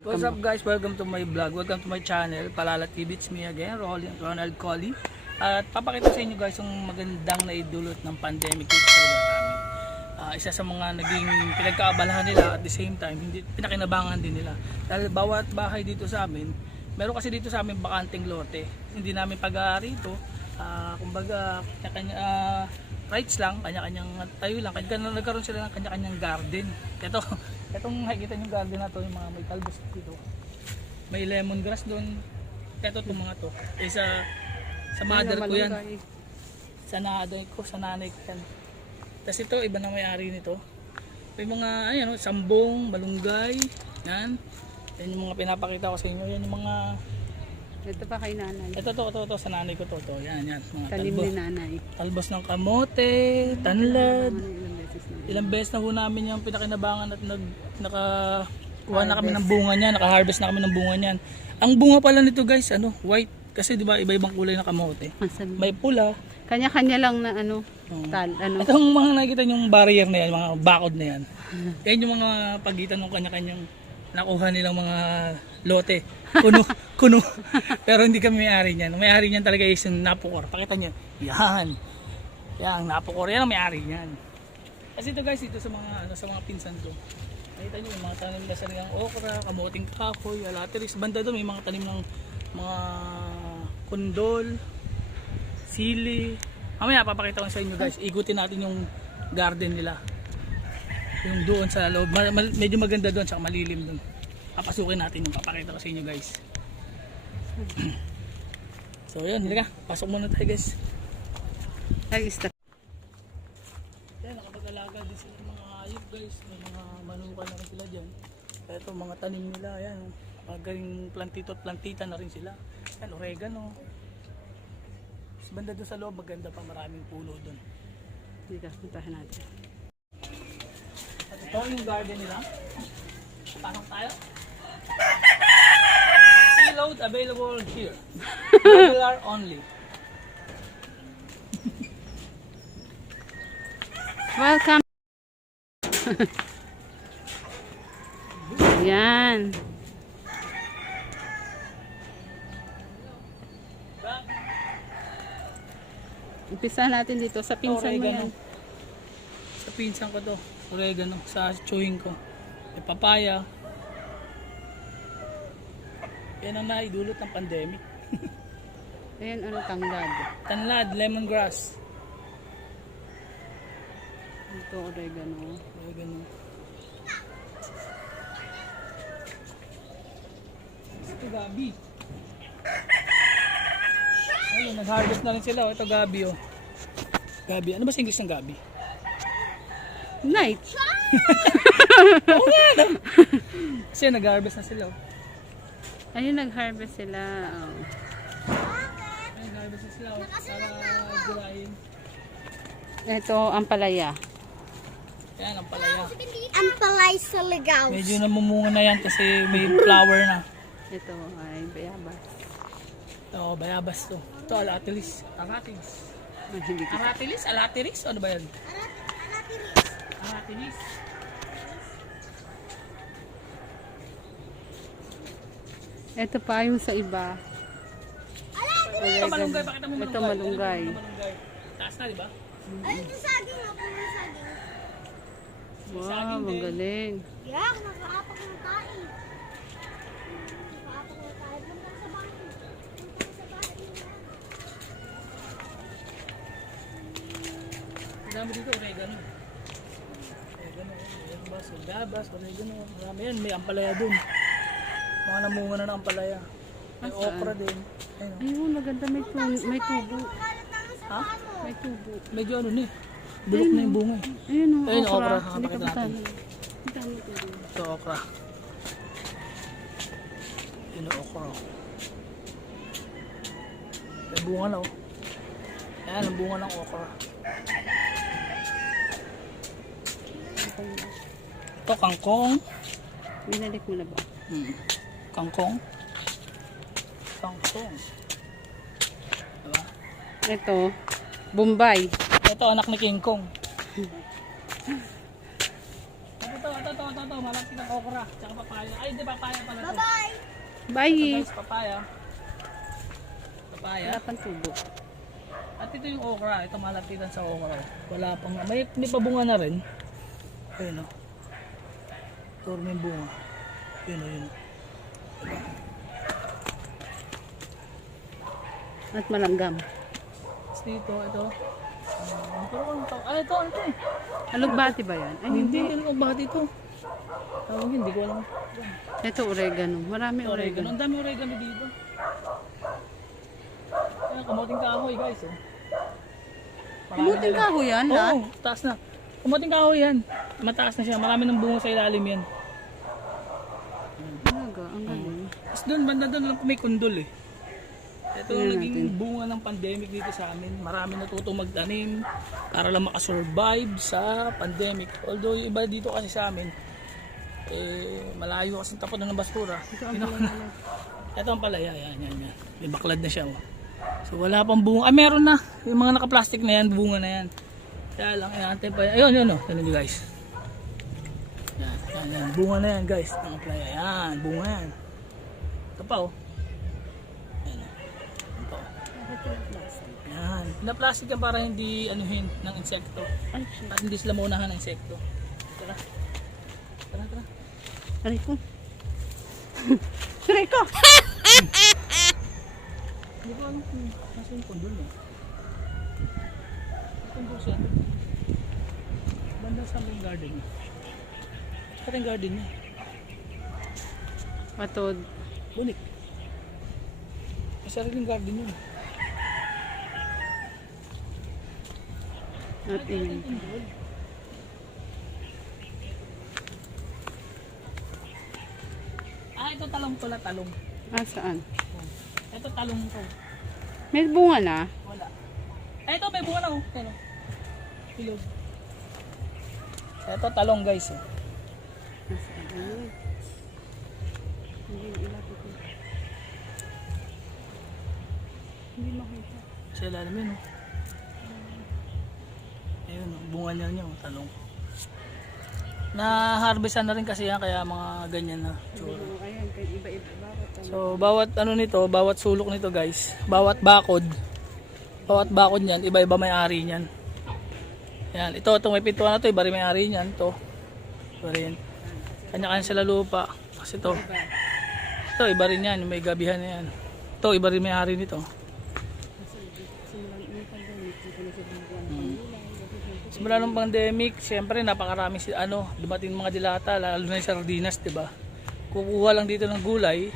What's up guys? Welcome to my vlog. Welcome to my channel. Palala TV. It's me again, Ronald, Colley. At papakita sa inyo guys yung magandang naidulot ng pandemic dito sa lugar namin. Ah, isa sa mga naging pinagkaabalahan nila at the same time, hindi pinakinabangan din nila. Dahil bawat bahay dito sa amin, meron kasi dito sa amin bakanting lote. Hindi namin pag-aari ito. Ah, kumbaga, kanya-kanya ah, rights lang, kanya-kanyang tayo lang. Kanya nagkaroon sila ng kanya-kanyang garden. Ito, itong nakikita yung garden na to, yung mga may talbos dito. May lemongrass doon. Ito itong mga to. Eh, sa, sa mother ko yan. Sa nanay ko, sa nanay ko yan. Tapos ito, iba na may-ari nito. May mga, ayan, oh, sambong, balunggay, yan. Yan yung mga pinapakita ko sa inyo. Yan yung mga, Ito pa kay nanay. ito to, ito, ito, sa nanay ko to, to. Yan, yan. Mga Tanim talbos. ni nanay. Talbos ng kamote, tanlad. Ilang beses na. Ilang beses na ho namin yung pinakinabangan at nag, naka, kuha na kami ng bunga niyan, naka-harvest na kami ng bunga niyan. Ang bunga pala nito guys, ano, white. Kasi di ba iba-ibang kulay ng kamote. Masabi. May pula. Kanya-kanya lang na ano, Oo. tal, ano. Itong mga nakikita yung barrier na yan, mga bakod na yan. Yan yung mga pagitan ng kanya-kanyang nakuha nilang mga lote. Kuno, kuno. Pero hindi kami may-ari niyan. May-ari niyan talaga is yung napukor. Pakita niyo. Yan. Yan, napukor. Yan ang may-ari niyan. Kasi ito guys, dito sa mga ano, sa mga pinsan ko. Nakita niyo yung mga tanim na sarigang okra, kamuting kahoy, alateris. Banda doon may mga tanim ng mga kundol, sili. Mamaya papakita ko sa inyo guys. Ikutin natin yung garden nila. Yung doon sa loob. Ma- ma- medyo maganda doon, saka malilim doon. Papasukin natin yung papakita ko sa inyo guys. so yun, halika. Pasok muna tayo guys. Ay, stop. Yan, nakapag-alaga din sila mga hayop guys. May mga manukan na rin sila dyan. Ito, mga tanim nila, yan. Magaling plantito at plantita na rin sila. Yan, oregano. Mas banda doon sa loob, maganda pa maraming puno doon. Dito, puntahan natin. At ito yung garden nila. Pasok tayo. Reload available here. Regular only. Welcome. Yan. Umpisa natin dito sa pinsan mo yan. Sa pinsan ko to. Oregano. Sa chewing ko. May papaya. Yan ang naidulot ng pandemic. Ayan, ano, tanglad. Tanlad, lemongrass. Ito, oregano. Oregano. Ito gabi. Ayun, nag-harvest na rin sila. oh. Ito gabi oh. Gabi. Ano ba sa English ng gabi? Night. Kasi nag-harvest na sila. oh. Ayun, nag-harvest sila. Oh. Ay, nag-harvest na sila. oh. Para durain. Ito, ang palaya. Yan, ang palaya. Ang palay sa ligaw. Medyo namumunga na yan kasi may flower na. Ito ay bayabas. Ito, bayabas to. Ito, alatilis. Ko. Aratilis? Alatiris? Ano ba yan? Aratilis. Ito pa yung sa iba. Ito malunggay. Pakita mo malunggay. Ito malunggay. Ito. Taas na, di ba? Ay, yung saging ako yung saging. Wow, magaling. Yak, nakaapak ng tayo. Nakaapak ng tayo. Punta sa bahay. Punta sa bahay. Ang dami dito, oregano. Oregano, bayabas, gabas, oregano. Marami yan. May ampalaya dun. Mga namunga na ng ampalaya. May Nasaan? okra din. Ayun, oh. Ayun, maganda may, tu- may tubo. Ha? May tubo. Medyo ano ni. Bulok na yung bunga. eh. Ayun, oh, Ayun, okra. okra. Hindi ka Kapakita pa natin. Ang dami tubo. Ito, okra. Yun ang okra. May bunga na oh. Ayan, ang bunga ng okra. Ito, kangkong. Binalik mo na ba? Hmm. Kangkong. Kangkong. Diba? Ito, Bombay. Ito, anak ni King Kong. Ito, ito, ito, ito, ito. malaki ng okra, tsaka papaya. Ay, hindi papaya pala. Bye-bye! Ito Bye! guys, papaya. Papaya. Wala pang tubo. At ito yung okra, ito malapitan sa okra. Wala pang, may, may pabunga na rin. Ayun o. Ito may bunga. Yun o, yun o. At malanggam. Tapos dito, ito. Um, pero ano to? Ah, ito, ano to eh? Alugbati ba yan? Ay, Hindi, hindi. ba dito? Tawag yun, hindi ko alam. Ito oregano. Marami Ito, oregano. oregano. Ang dami oregano dito. Ayan, kamuting kahoy guys. Marami Kamuting kahoy yan, Oo, lahat? taas na. Kamuting kahoy yan. Mataas na siya. Marami ng bunga sa ilalim yan. Talaga, ang galing. Tapos doon, banda doon lang po may kundol eh. Ito ang Tingnan naging bunga ng pandemic dito sa amin. Marami natutong magtanim para lang makasurvive sa pandemic. Although yung iba dito kasi sa amin, eh, malayo kasi tapon ng basura. Ito ang Ito ang palaya, yan, yan, yan. May baklad na siya. Oh. So wala pang bunga. Ah, meron na. Yung mga naka-plastic na yan, bunga na yan. Kaya lang, inaantay pa yan. Ayun, yun, oh. Nyo guys. Yan, yan, yan. Bunga na yan guys. Ng palaya. Yan, bunga yan. Ito pa oh. Yan, oh. Ito pa, oh. Yan. Pina-plastic yan para hindi anuhin ng insekto. Ay, shit. At hindi sila maunahan ng insekto. Tara. Tara, tara. Aray ko. Aray ko! Hindi ko alam kung nasa yung kondol eh. Kondol siya. Banda sa yung garden. Sa garden niya. Patod. Bunik. May sariling garden yun. Yun. Kondol. Ah, ito talong pala, talong. Ah, saan? Ito talong to. May bunga na. Wala. Eh, ito may bunga na oh. Ano? Pilog. Ito talong guys eh. Nasaan? Ayun. Hindi ilapit Hindi makita. Sa ilalim yun oh. Ayun oh, bunga niya niya oh, talong. Na-harvestan na rin kasi yan kaya mga ganyan na tsura. Kaya iba-iba. Ano? So bawat ano nito, bawat sulok nito guys, bawat bakod, bawat bakod niyan, iba-iba may ari niyan. Yan, ito itong may pintuan na to, iba rin may ari niyan, to. Iba rin. Kanya-kanya sila lupa. Kasi to. Ito, iba rin yan, yung may gabihan na yan. Ito, iba rin may ari nito. Simulan may pandemic. Dito na sa buwan. Simula nung pandemic, siyempre napakarami si ano, dumating mga dilata, lalo na yung sardinas, 'di ba? Kukuha lang dito ng gulay,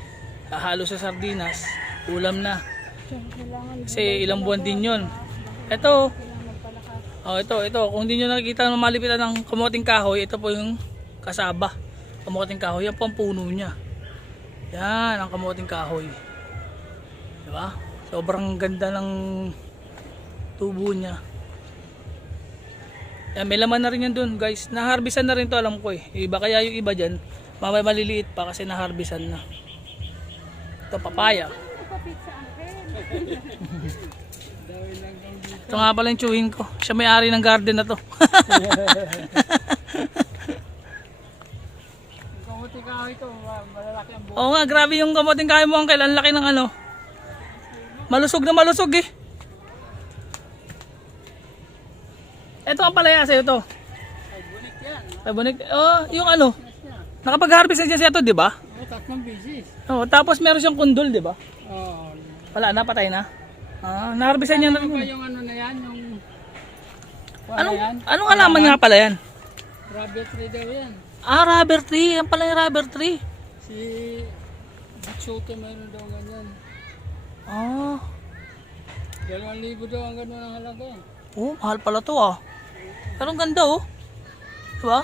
hahalo sa sardinas, ulam na. Kasi ilang buwan din 'yon. Ito. Oh, ito, ito. Kung hindi niyo nakikita ng malipitan ng kamoting kahoy, ito po yung kasaba. Kamoting kahoy, yan po ang puno niya. Yan, ang kamoting kahoy. 'Di ba? Sobrang ganda ng tubo niya. Yan, may laman na rin yan dun guys. Naharbisan na rin to alam ko eh. Iba kaya yung iba dyan. Mamay maliliit pa kasi naharbisan na. Ito papaya. Ito nga pala yung chewin ko. Siya may-ari ng garden na to. Kamuti kahoy ito, malalaki ang buhay. Oo nga, grabe yung kamoting kahoy mo. Ang laki ng ano. Malusog na malusog eh. Ito ang palaya sa'yo to. Bunik yan. Ay, bunik. Oh, yung ano. Nakapag-harvest na siya siya to, di ba? Oh, tatlong bisis. Oh, tapos meron siyang kundol, di ba? Oh, Wala na, patay na. Ah, naharbisan niya na ano ba rin. yung ano na yan? Yung... Anong, yan? anong alaman nga pala yan? Rabbit tree daw yan. Ah, rubber tree. Yan pala yung rubber tree. Si... Soto mayroon daw ganyan. Ah, Dalawang libo daw ang gano'n ang halaga. oh, mahal pala to ah. Pero ang ganda oh. Diba?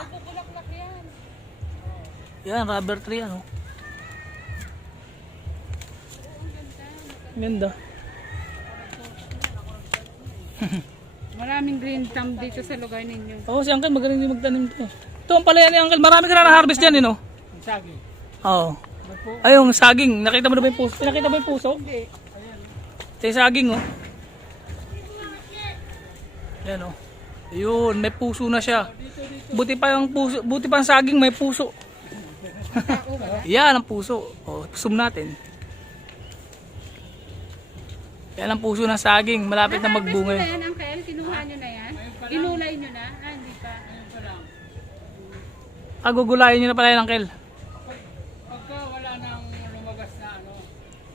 Yan, rubber tree ano. Ganda. Maraming green thumb dito sa lugar ninyo. Oo, si Uncle magaling din magtanim to. eh. Ito ang palaya ni Uncle. Marami ka na na-harvest yan, eh, no? Ang sagi. Oo. Magpo. Ay, yung saging. Nakita mo na ba yung puso? Nakita mo yung puso? Hindi. Ito yung saging, oh. Yan, oh. Ayun, may puso na siya. Buti pa yung puso, buti pa ang saging may puso. Yan ang puso. O, zoom natin. Yan ang puso ng saging. Malapit na magbunga. nyo na yun. yan, Uncle? Kinuha nyo na yan? Inulay nyo na? Ah, hindi pa. Ah, gugulayin nyo na pala yan, Uncle. Pagka wala nang lumabas na ano,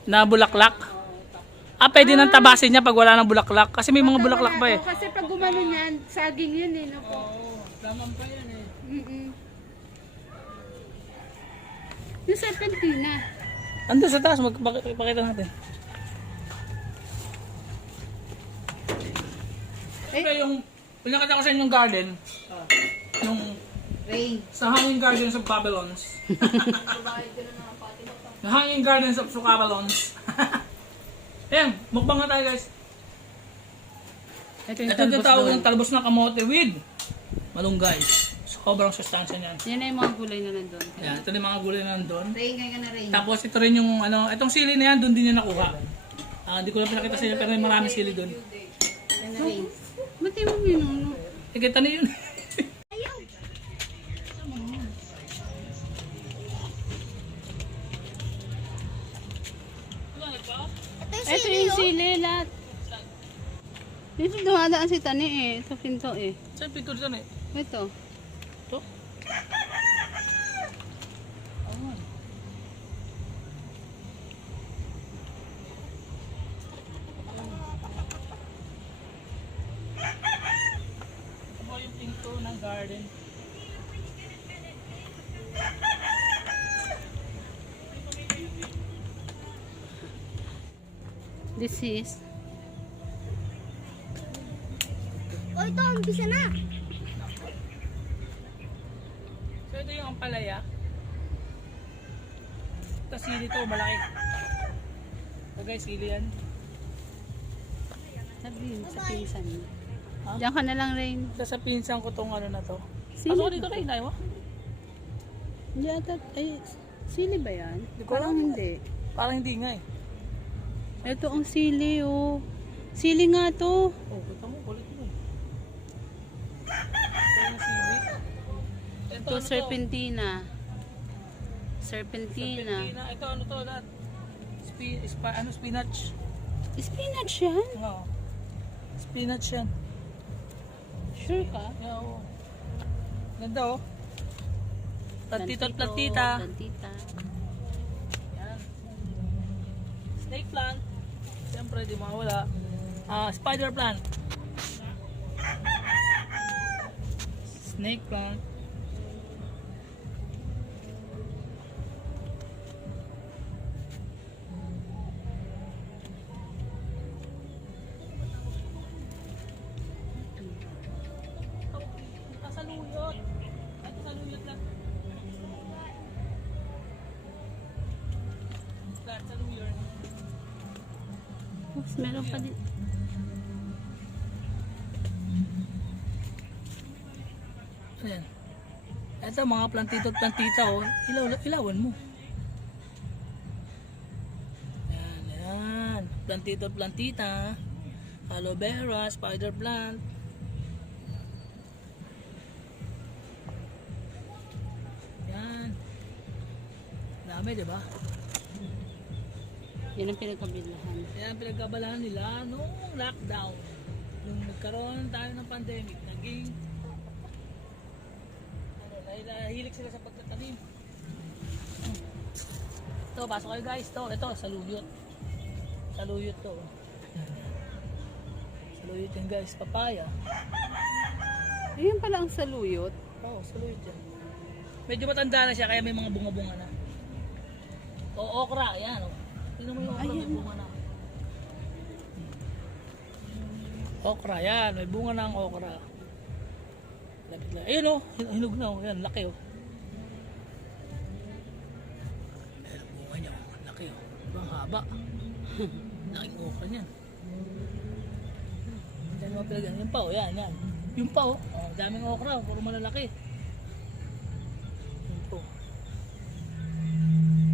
Na bulaklak. Ah, pwede nang tabasin niya pag wala nang bulaklak. Kasi may mga bulaklak pa eh. Kasi pag gumano niyan, saging yun eh. No po. oo, laman pa yan eh. Mm-mm. Yung serpentina. Ando sa taas, magpakita natin. Siyempre yung, pinakita ko sa inyong garden, yung Rain. sa Hanging Gardens of Babylons. The Hanging Gardens of Babylons. Ayan, mukbang na tayo guys. Ito yung Ito yung talbos tawag doon. ng talbos ng kamote with malunggay. Sobrang sustansya niyan. Yan na yung mga gulay na nandun. Ayan, ito na yung mga gulay na nandun. Rain, kaya ka na rain. Tapos ito rin yung ano, itong sili na yan, doon din niya nakuha. Ah, hindi ko lang pinakita sa inyo, pero may maraming sili doon. Yan na rain. Ba't yung mga yun? ano? Eh, niyo yun. Dito dumadaan si Tani eh. Ito pinto eh. Saan pinto dito eh? Ito. Ito? Garden. This is O ito, umpisa na. So ito yung ampalaya. Ito sili to, malaki. So guys, sili yan. sabihin sa pinsan mo. Ha? Diyan ka na lang, Rain. Ito sa pinsan ko tong ano na to. Sili Ano ba? dito kayo, Naiwa? Hindi ata, ay, sili ba yan? Parang hindi. Parang hindi nga eh. Ito ang sili, oh. Sili nga to. Oh, kulit mo. Ito yung sili. Ito, Ito, ano to? serpentina. Serpentina. Serpentina. Ito ano to lahat? Spi, spa, ano, spinach. Spinach yan? Oo. Spinach yan. Sure ka? Yeah, oo. Ganda oh. Plantito at plantita. Plantita. Yan. Snake plant. Siyempre, di mawala. Ah, spider plant. Snake plant. Ayan. Ito mga plantito at plantita oh. Ilaw, ilawan mo. Ayan, ayan. Plantito at plantita. Aloe vera, spider plant. Ayan. Dami, di ba? Yan ang pinagkabilahan. Kaya ang pinagkabalahan nila noong lockdown. Nung nagkaroon tayo ng pandemic, naging dahil nahilig sila sa pagtatanim. Ito, pasok kayo guys. Ito, ito, saluyot. Saluyot to. Saluyot yan guys, papaya. Ayun pala ang saluyot. Oo, oh, saluyot yan. Medyo matanda na siya kaya may mga bunga-bunga na. O, okra, yan. Oh. Tingnan mo yung okra, may bunga na. Okra, yan. May bunga na ang okra. Lapit lang. Ayun oh, hin- hinog na oh. Yan, laki oh. Ayan ang bunga niya oh. Laki oh. Ibang haba. Laking okra niyan. Yan mga pinag- Yan pa yan, yan. Yung pa oh. daming okra, oh. puro malalaki. Yun po.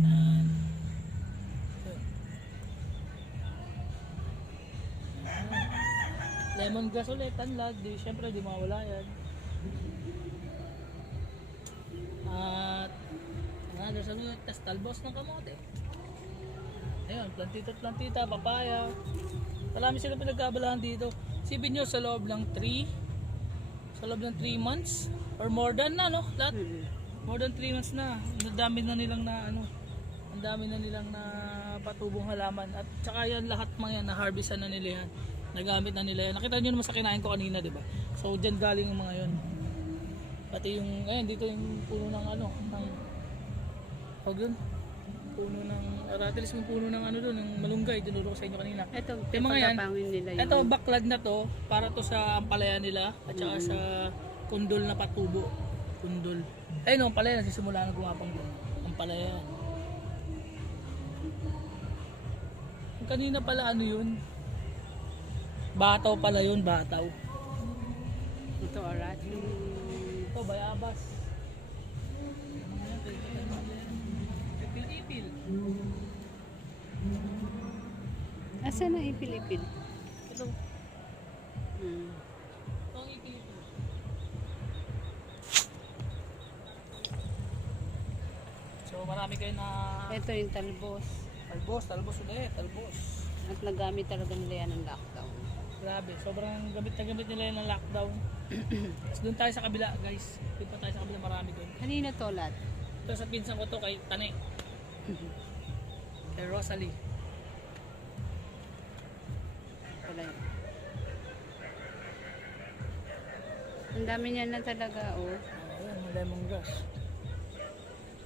Yan. Yun. Yan. Lemongrass. Di, syempre, di mawala yan. At, nga Under sa New tas talbos ng kamote. Ayun, plantita plantita, papaya. Marami silang pinagkabalahan dito. Sipin nyo sa loob ng 3 sa loob ng 3 months or more than na no? Lahat. More than 3 months na. Ang dami na nilang na ano ang dami na nilang na patubong halaman. At saka yan lahat mga yan na harvestan na nila yan. Nagamit na nila yan. Nakita nyo naman sa kinain ko kanina di ba? So dyan galing yung mga yun pati yung ayun dito yung puno ng ano ng tawag yun puno ng ratilis yung puno ng ano doon ng malunggay dinuro ko sa inyo kanina Ito, Yung mga yan, nila yun. ito baklad na to para to sa ampalaya nila at saka sa kundol na patubo. Kundol. Ayun no, ampalaya nagsisimula na gumapang doon. Ampalaya yan. Kanina pala ano yun? Bataw pala yun, bataw. Ito, arat. Ito, bayabas. Ipil-ipil. Asan ang ipil-ipil? Ito, Hmm. ito ang ipil-ipil. So marami kayo na Ito yung talbos. talbos, talbos ulit, talbos. At nagamit talaga nila yan ng lockdown. Grabe, sobrang gamit na gamit nila yun ng lockdown. Tapos doon tayo sa kabila guys. Doon pa tayo sa kabila, marami doon. Kanina to lahat. Ito sa pinsan ko to kay Tane. kay Rosalie. Wala yun. Ang dami niya na talaga, oh. Ayan, mga lemongrass.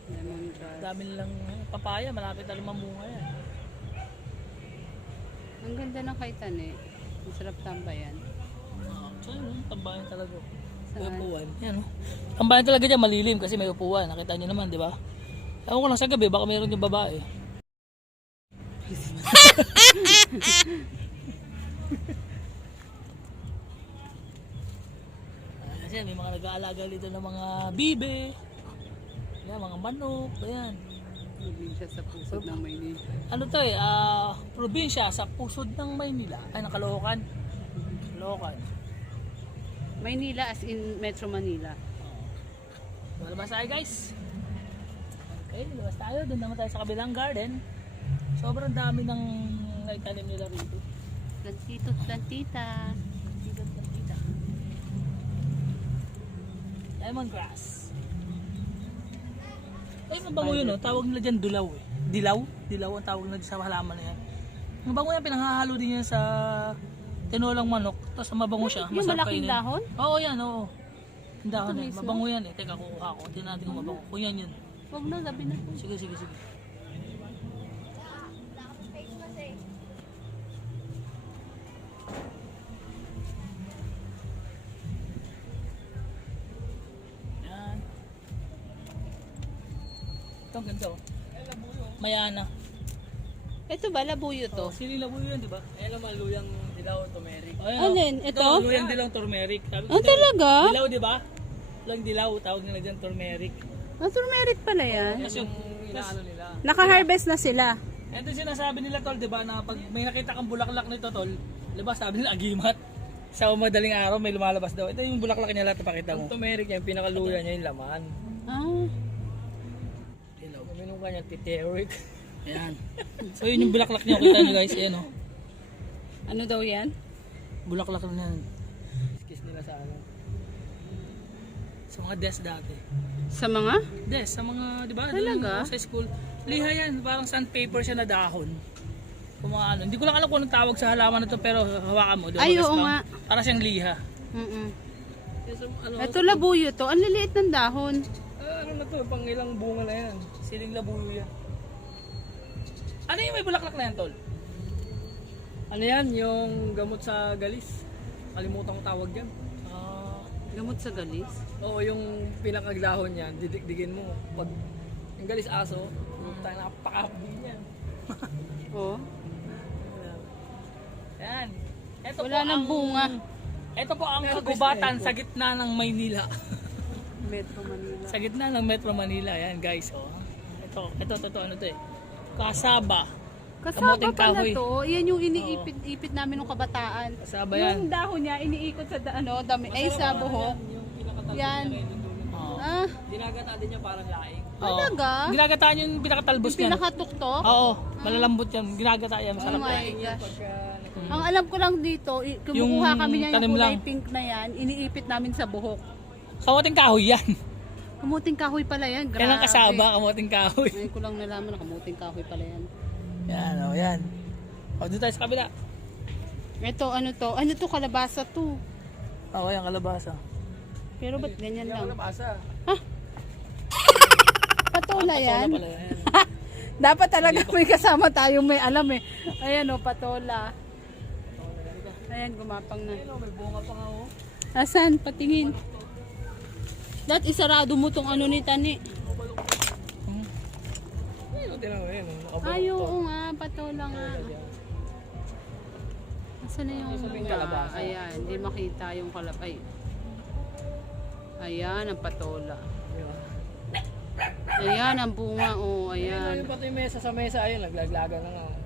Lemongrass. Dami nilang papaya, malapit na lumamunga yan. Ang ganda ng kaitan eh. Ang sarap tambayan. So yun, talaga. May upuan. Yan, oh. Talaga dyan, malilim kasi may upuan. Nakita nyo naman, di ba? Ewan ko lang sa gabi, baka meron yung babae. Ah, kasi may mga nag-aalaga dito ng mga bibe. Yan, mga manok. Ayan. Probinsya sa puso ng Maynila. Ano to eh, ah, probinsya sa pusod ng Maynila. Ay, ng Caloocan. Caloocan. Maynila as in Metro Manila. Malabas tayo guys. Okay, labas tayo. Doon naman tayo sa kabilang garden. Sobrang dami ng naitanim nila rito. Plantito, plantita. Dito, dito. Lemongrass. Ay, mabango yun oh. Tawag nila dyan dulaw eh. Dilaw? Dilaw ang tawag nila sa halaman na yan. Ang bango yan, pinanghahalo din yan sa tinolang manok. Tapos mabango siya. Yung Masarap malaking kainin. dahon? Oo, yan, oo. Ang dahon Ito eh. mismo? Mabango yan eh. Teka, kukuha ko. Tingnan natin kung mabango. Kung yan yun. Huwag na, gabi na. Sige, sige, sige. Yan. Ito, ang ganda oh. Mayana. Ito ba, labuyo to? Oh, sili labuyo yan, di ba? Ayan naman, luyang dilaw, turmeric. Yan, Ano oh. yun? Ito? luyang dilaw turmeric. Sabi ko, Ah, talaga? Dilaw, di ba? Luyang dilaw, tawag nila dyan turmeric. Ah, turmeric pala yan. Kasi yung Inaano nila. Naka-harvest na sila. Ito yung sinasabi nila tol, di ba, na pag may nakita kang bulaklak nito tol, di ba, sabi nila agimat. Sa madaling araw may lumalabas daw. Ito yung bulaklak niya lahat pakita mo. Ang turmeric niya, yung pinakaluya niya yung laman. Ah, Dilaw. Uminom ka niya, titerik. Ayan. So yun yung bulaklak niya, kita niyo guys, ayan oh. Ano daw yan? Bulaklak na yan. Kiss nila sa ano. Sa mga desk dati. Sa mga? Des, sa mga, di ba? Talaga? doon Sa school. Liha yan, parang sandpaper siya na dahon. Kung mga ano. Hindi ko lang alam kung anong tawag sa halaman na to, pero hawakan mo. Ay, Dumagas oo nga. Para siyang liha. Mm Yes, ano, Ito labuyo to. Ang liliit ng dahon. ah, ano na to, pang ilang bunga na yan. Siling labuyo yan. Ano yung may bulaklak na yan, tol? Ano yan, yung gamot sa galis. Kalimutan ko tawag yan. Ah, Gamot sa galis. Oo, yung pinakagdahon niyan, didikdigin mo. Pag yung galis aso, yung tayo napakahapdi niyan. Oh. yan. Ito Wala po nang ang- bunga. Ito po ang Pero kagubatan gusto sa gitna ng Maynila. Metro Manila. sa gitna ng Metro Manila. Yan guys, oh. Ito, ito, ito, ito, ano to eh. Kasaba. Kasama Kamuting pala kahoy. to. Yan yung iniipit-ipit namin nung kabataan. Kasaba yan. Yung dahon niya, iniikot sa da- ano, dami, ay sa buhok. Yung Yan. niya kayo dulo. Oh. Ah, Dinagata din niya parang laing. Oo. Talaga? Ginagataan yung pinakatalbos Yung niyan. pinakatuktok? Oo, malalambot yan. Ginagata yan, Oh masarap. my yan. gosh. Ang alam ko lang dito, i- kumukuha Yung kami niyan tanim yung kulay lang. pink na yan, iniipit namin sa buhok. Kamuting kahoy yan. Kamuting kahoy pala yan, grabe. Yan ang kasaba, kamuting kahoy. Ngayon ko lang nalaman na kamuting kahoy pala yan. Yan, o yan. O, doon tayo sa kabila. Ito, ano to? Ano to? Kalabasa to. Oo, yan, kalabasa. Pero ba't ganyan lang? Basa. Patola yan. Pala yan. Dapat talaga may kasama tayo may alam eh. Ayan o, patola. Ayan, gumapang na. Ayun, oh, may bunga pa nga oh. Asan? Patingin. Dat isarado mo tong ano ni Tani. Ayun, tinan mo yun. oh, Ay, oo nga, patola nga. Asan na yung kalabasa. Ayan, hindi makita yung kalabay. Ayan, ang patola. Ayan, ang bunga. Oh, Ayun, ayan. yung pati mesa sa mesa, ayun, naglaglagan na nga. oh.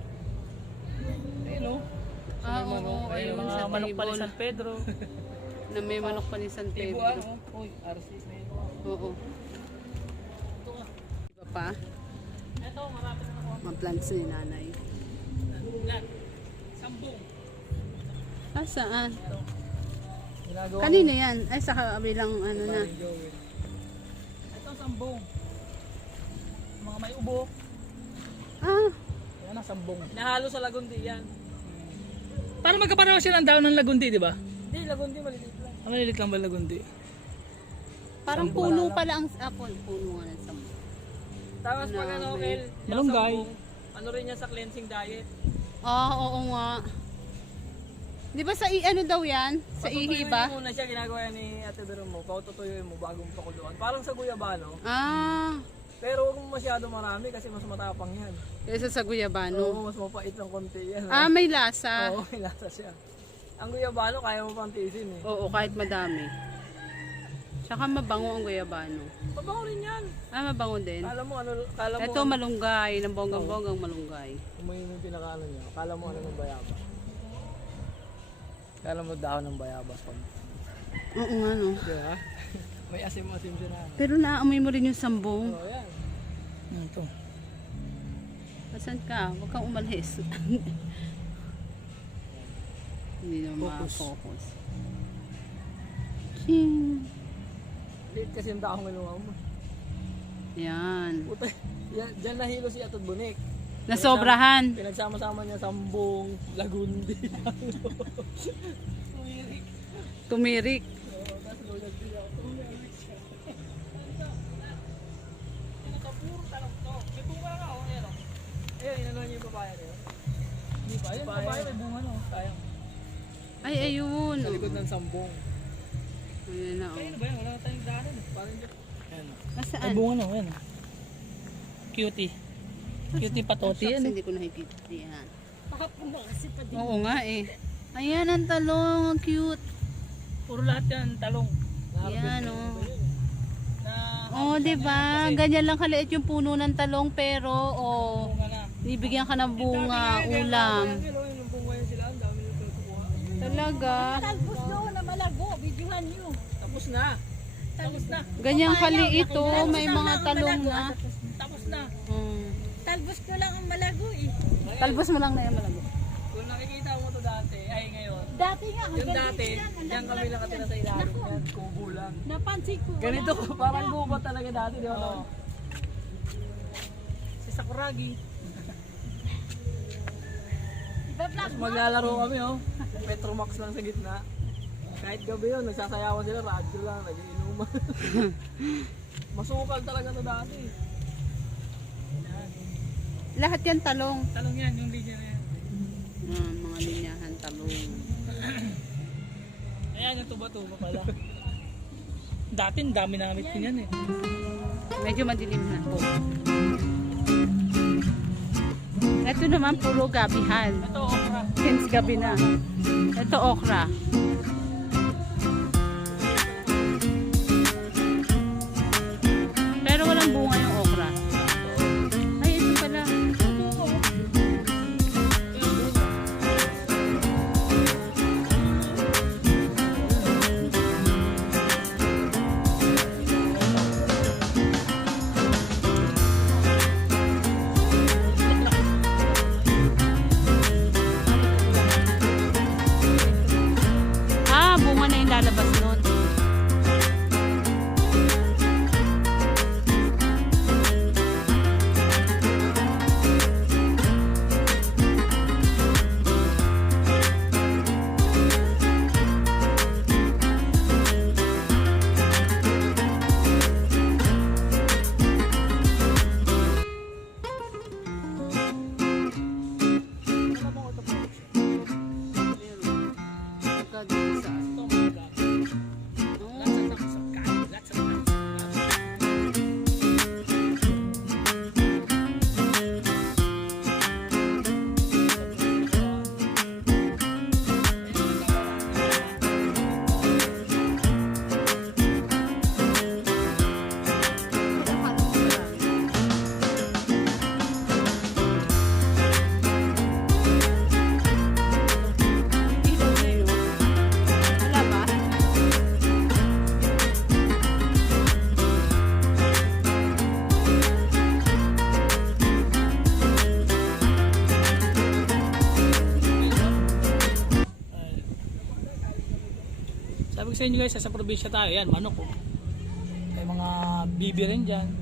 Ayun oh. Ah, oo, ayun Mga sa manok pa ni. San Pedro. Na may manok pa ni San Tibuan, Pedro. oh. Uy, RC na yun. Oo. Iba pa? Ito, marami na ako. Mga plants ni nanay. Sambong. Ah, saan? Kanina yan. Ay, sa kabilang ano na. Ito, sambong. Mga may ubo. Ah, Yan ang sambong. Nahalo sa lagundi yan. Para magkapareho siya ng daon ng lagundi, di ba? Hindi, lagundi maliliit lang. Ang malilit lang ba lagundi? parang puno pala ang apple. Puno nga ng sambo. Tapos pag ano, Kel, Malunggay. sambong, ano rin yan sa cleansing diet. Ah, oo nga. Di ba sa i ano daw yan? Sa ihi Patutuyuin ba? mo muna siya, ginagawa yan ni Ate Vero mo. Paututuyuin mo bago mo pakuluan. Parang sa guyabano. Ah, Pero huwag mo masyado marami kasi mas matapang yan. kaysa sa guyabano. Oo, mas mapait ng konti yan. Ah, may lasa. Oo, may lasa siya. Ang guyabano, kaya mo pang tiisin eh. Oo, kahit madami. Tsaka mabango ang guyabano. Mabango rin yan. Ah, mabango din. Kala mo ano, kala mo, Ito malunggay, ng bonggang-bonggang malunggay. Umuyin yung pinakaano niya. Kala mo ano ng bayabas. Kala mo dahon ng bayabas. Pag, Oo nga no. di ba? May asim-asim siya na. Pero naamoy mo rin yung sambong. Oo, yan. Yan ito. Asan ka? Huwag kang umalis. Hindi na Focus. ma-focus. Ching. Liit kasi yung dahong iluwa mo. Yan. Puta, yan, dyan nahilo si Atod Bunik. Nasobrahan. Pinagsama-sama niya sambong, lagundi. Tumirik. Sayang. Ay, ayun. Sa likod ng sambong. Ayan na, Ayun oh. ba yan? Wala na tayong daanan. eh. Parang dyan. Ayan. Nasaan? bunga no. Ayan. Cutie. Cutie patoti. Ano? hindi ko nakikita. Yan. Makapuno kasi pa din. Oo nga eh. Ayan ang talong. Ang cute. Puro lahat yan talong. Yan oh. Na Oh, 'di ba? Ganyan lang kaliit yung puno ng talong pero oh, na. bibigyan ka ng bunga, ulam. Pero yung bunga yan sila, ang dami nila pinukuha. Talaga. Talbos doon na malago. Videohan nyo. Tapos na. Tapos na. Ganyan kaliit oh, may mga talong na. Tapos na. Mm. Talbos ko lang ang malago eh. Talbos mo lang na yan malago. Kung nakikita mo to dati, ay ngayon. Dati nga, Yung dati, yan. diyan kami nakatira sa ilalim kubo lang. Napansin ko. Ganito, parang kubo talaga dati, di ba? Oo. Si Sakuragi. Tapos maglalaro kami, oh. Petromax lang sa gitna. Kahit gabi yun, nagsasayawan sila, radyo lang, nagiinuman. Masukal talaga to dati. Lahat yan talong. Talong yan, yung linya na yan. Ah, mga linyahan talong. Ayan, yung tuba-tuba pala. Dati, ang dami namin din yan eh. Medyo madilim na po. Ito naman puro gabihan. Ito, okra. Since gabi na. Ito okra. Sa inyo guys, sa probinsya tayo, yan, manok oh. May mga bibi rin dyan.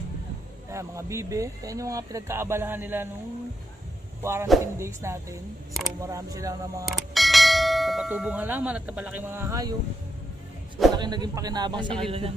Ayan, mga bibi. Yan yung mga pinagkaabalahan nila nung quarantine days natin. So marami silang ng mga napatubong halaman at napalaki mga hayop. So malaking naging pakinabang sa kanila yan.